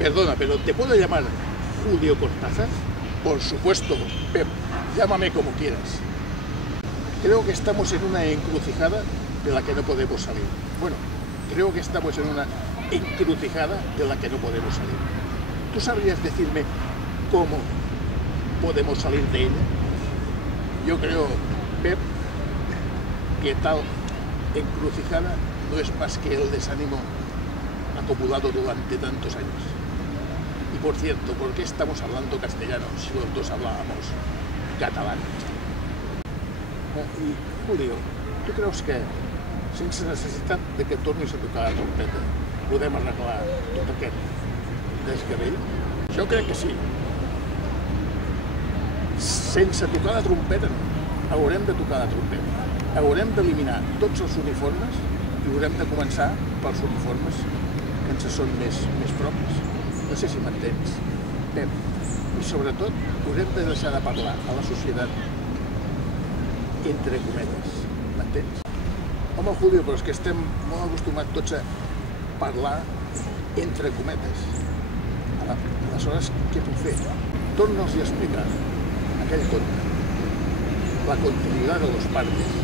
Perdona, pero ¿te puedo llamar Julio Cortázar? Por supuesto, Pep, llámame como quieras. Creo que estamos en una encrucijada de la que no podemos salir. Bueno, creo que estamos en una encrucijada de la que no podemos salir. ¿Tú sabrías decirme cómo podemos salir de ella? Yo creo, Pep, que tal encrucijada no es más que el desánimo acumulado durante tantos años. Y por cierto, ¿por qué estamos hablando castellano si los dos hablábamos catalán? I, Julio, tu creus que, sense necessitat de que tornis a tocar la trompeta, podem arreglar tot aquest desgavell? Jo crec que sí. Sense tocar la trompeta no. Haurem de tocar la trompeta. Haurem d'eliminar tots els uniformes i haurem de començar pels uniformes que ens són més propis. No sé si m'entens, Pep. I sobretot haurem de deixar de parlar a la societat entre cometes, m'entens? Home, Julio, però és que estem molt acostumats tots a parlar entre cometes. Aleshores, què puc fer? Torna'ls a explicar aquell conte, la continuïtat de los parques,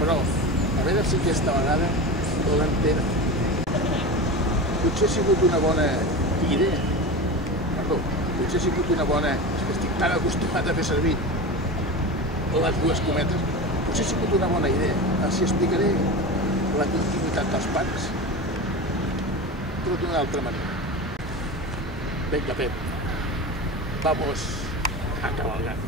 però a veure si aquesta vegada l'entenen. Potser ha sigut una bona idea. Perdó, potser ha sigut una bona... És que estic tan acostumat a fer servir les dues cometes. Potser ha sigut una bona idea. Els explicaré la continuïtat dels parcs, però d'una altra manera. Venga, Pep, vamos a cabalgar.